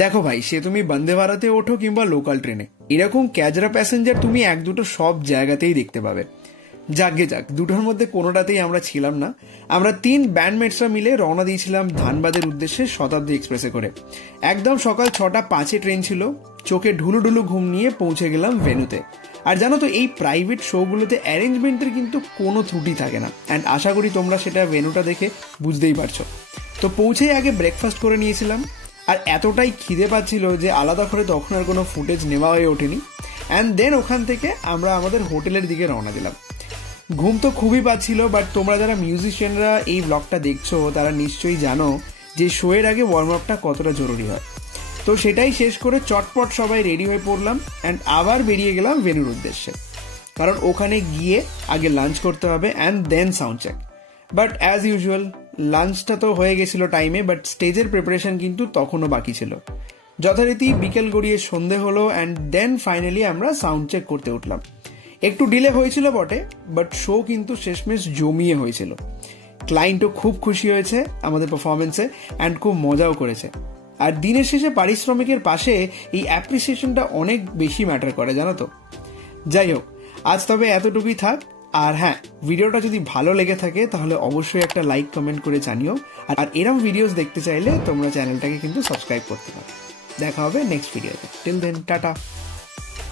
দেখো ভাই, সে তুমি বন্দে ভারতে ওঠো কিংবা লোকাল ট্রেনে, এরকম ক্যাজরা প্যাসেঞ্জার তুমি এক দুটো সব জায়গাতেই দেখতে পাবে। যাকগে যাক, দুটোর মধ্যে কোনোটাতেই আমরা ছিলাম না। আমরা 3 ব্যান্ডমেটসরা মিলে রওনা দিয়েছিলাম ধানবাদের উদ্দেশ্যে শতাব্দী এক্সপ্রেসে করে। একদম সকাল 6:05 ট্রেন ছিল। চোখে ঢুলুঢুলু ঘুম নিয়ে পৌঁছে গেলাম ভেন্যুতে। আর জানো তো, এই প্রাইভেট শোগুলোতে অ্যারেঞ্জমেন্টের কিন্তু কোনো ত্রুটি থাকে না, অ্যান্ড আশা করি তোমরা সেটা ভেন্যুটা দেখে বুঝতেই পারছো। তো পৌঁছেই আগে ব্রেকফাস্ট করে নিয়েছিলাম, আর এতটাই খিদে পাচ্ছিল যে আলাদা করে তখন আর কোনো ফুটেজ নেওয়া হয়ে ওঠেনি। অ্যান্ড দেন ওখান থেকে আমরা আমাদের হোটেলের দিকে রওনা দিলাম। ঘুম তো খুবই পাচ্ছিল, বাট তোমরা যারা মিউজিশিয়ানরা এই ব্লগটা দেখছো তারা নিশ্চয়ই জানো যে শো এর আগে ওয়ার্ম আপটা কতটা জরুরি হয়। তো সেটাই শেষ করে চটপট সবাই রেডি হয়ে পড়লাম অ্যান্ড আবার বেরিয়ে গেলাম ভেন্যুর উদ্দেশ্যে, কারণ ওখানে গিয়ে আগে লাঞ্চ করতে হবে and then sound check. But as usual লাঞ্চটা তো হয়ে গেছিল টাইমে, বাট স্টেজের প্রিপারেশন কিন্তু তখনও বাকি ছিল। যথারীতি বিকেল গড়িয়ে সন্ধে হলো অ্যান্ড দেন ফাইনালি আমরা সাউন্ড চেক করতে উঠলাম। একটু ডিলে হয়েছিল বটে, বাট শো কিন্তু শেষমেশ জমিয়ে হয়েছিল। ক্লায়েন্টও খুব খুশি হয়েছে আমাদের পারফরমেন্সে অ্যান্ড খুব মজাও করেছে। আর দিনের শেষে পারিশ্রমিকের পাশে এই অ্যাপ্রিসিয়েশনটা অনেক বেশি ম্যাটার করে, জানো তো। যাই হোক, আজ তবে এতটুকুই থাক। আর হ্যাঁ, ভিডিওটা যদি ভালো লেগে থাকে তাহলে অবশ্যই একটা লাইক কমেন্ট করে জানিও। আর এরকম ভিডিওস দেখতে চাইলে তোমরা চ্যানেলটাকে কিন্তু সাবস্ক্রাইব করতে পারো। দেখা হবে নেক্সট ভিডিওতে। Till then, tata.